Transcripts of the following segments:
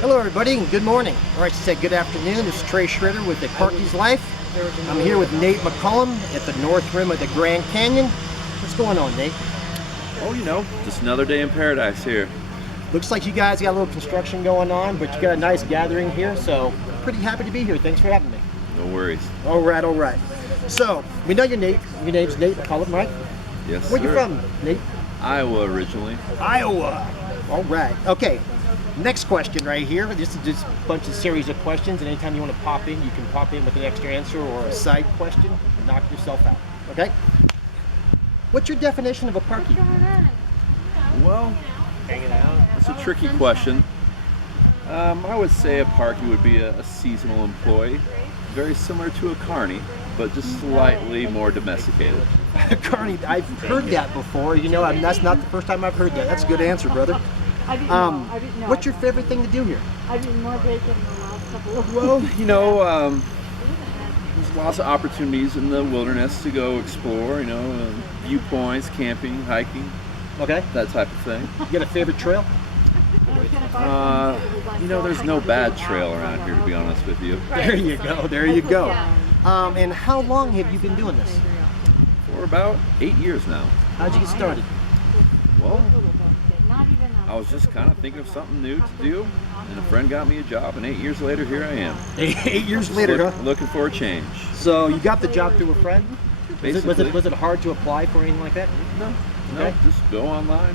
Hello everybody and good morning. Or I should say good afternoon. This is Trey Schroeder with the Parkies Life. I'm here with Nate McCullum at the north rim of the Grand Canyon. What's going on, Nate? Oh, just another day in paradise here. Looks like you guys got a little construction going on, but you got a nice gathering here, so pretty happy to be here. Thanks for having me. No worries. All right. So, we know your Nate. Your name's Nate McCullum, right? Yes, Where sir. you from, Nate? Iowa originally. Iowa. All right. Okay. Next question right here. This is just a bunch of series of questions, and anytime you want to pop in, you can pop in with an extra answer or a side question. Knock yourself out. Okay? What's your definition of a parkie? Well, hanging out. It's a tricky question. I would say a parkie would be a seasonal employee, very similar to a carny, but just slightly more domesticated. Carney, I've heard that before. That's not the first time I've heard that. That's a good answer, brother. I didn't know. What's your favorite thing to do here? I've eaten more bacon in the last couple of Well, weeks. there's lots of opportunities in the wilderness to go explore, viewpoints, camping, hiking, Okay. that type of thing. You got a favorite trail? There's no bad trail around here, to be honest with you. There you go. And how long have you been doing this? For about 8 years now. How'd you get started? Well, I was just kind of thinking of something new to do, and a friend got me a job, and 8 years later, here I am. 8 years later, huh? Looking for a change. So you got the job through a friend? Basically. Was it hard to apply for anything like that? No, Okay. just go online,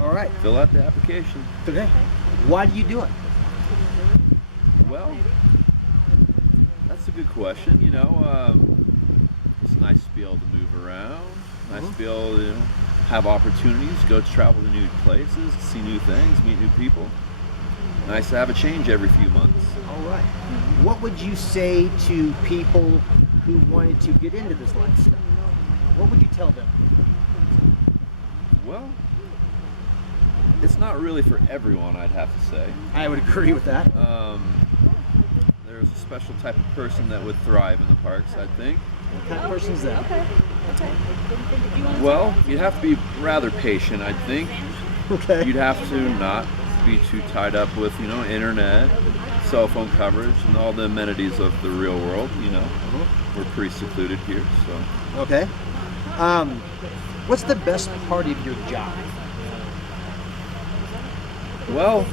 All right. fill out the application. Okay. Why do you do it? Well, that's a good question. It's nice to be able to move around, nice to be able to have opportunities, go to travel to new places, see new things, meet new people. Nice to have a change every few months. All right. What would you say to people who wanted to get into this lifestyle? What would you tell them? Well, it's not really for everyone, I'd have to say. I would agree with that. There's a special type of person that would thrive in the parks, I think. What kind of person is that? Okay. Well, you'd have to be rather patient, I think. Okay. You'd have to not be too tied up with, internet, cell phone coverage, and all the amenities of the real world, We're pretty secluded here, so. Okay. What's the best part of your job? Well,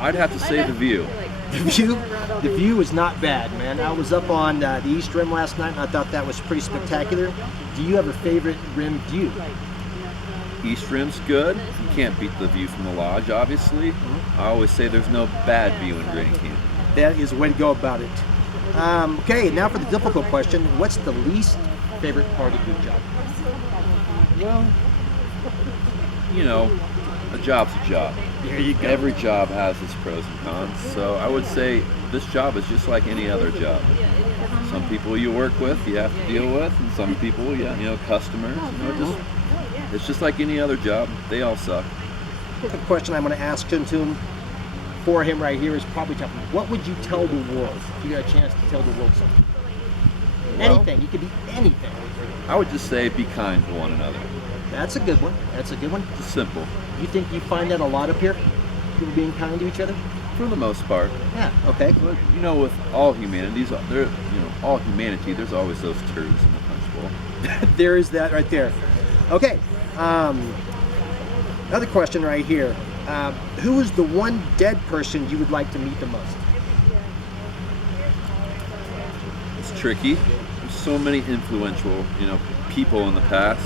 I'd have to say the view. The view is not bad, man. I was up on the East Rim last night, and I thought that was pretty spectacular. Do you have a favorite rim view? East Rim's good. You can't beat the view from the lodge, obviously. I always say there's no bad view in Grand Canyon. That is the way to go about it. Okay, now for the difficult question. What's the least favorite part of your job? Well, a job's a job. There you go. Every job has its pros and cons, so I would say this job is just like any other job. Some people you work with, you have to deal with, and some people, customers, it's just like any other job. They all suck. The question I'm going to ask him for him right here is probably tough. What would you tell the world if you got a chance to tell the world something? Well, Anything. It could be anything. I would just say be kind to one another. That's a good one. Just simple. You think you find that a lot up here? People being kind to each other? For the most part. Yeah. Okay. But, with all humanities, all humanity, there's always those turds in the punch bowl. There is that right there. Okay. Another question right here. Who is the one dead person you would like to meet the most? It's tricky. There's so many influential, people in the past.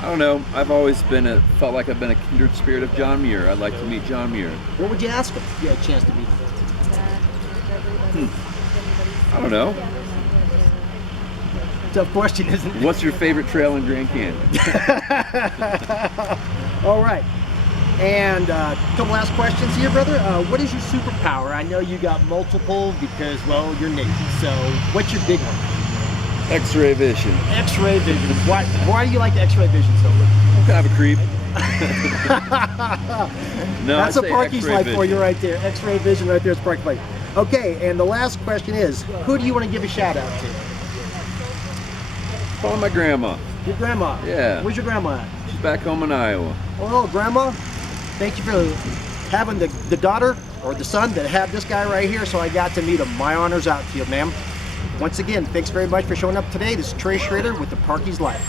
I don't know. I've always felt like I've been a kindred spirit of John Muir. I'd like to meet John Muir. What would you ask him if you had a chance to meet him? I don't know. Tough question, isn't it? What's your favorite trail in Grand Canyon? All right. And a couple last questions here, brother. What is your superpower? I know you got multiple because, well, you're Navy. So what's your big one? X-ray vision. X-ray vision. Why do you like X-ray vision so much? I'm kind of a creep. No, That's I'd a say Parkies X-ray life for vision. you right there. X-ray vision right there is Parkies life. Okay, and the last question is, who do you want to give a shout out to? Oh, my grandma. Your grandma. Yeah. Where's your grandma at? She's back home in Iowa. Oh, grandma, thank you for having the daughter or the son that had this guy right here, so I got to meet him. My honor's out to you, ma'am. Once again, thanks very much for showing up today. This is Trey Schrader with the Parkies Life.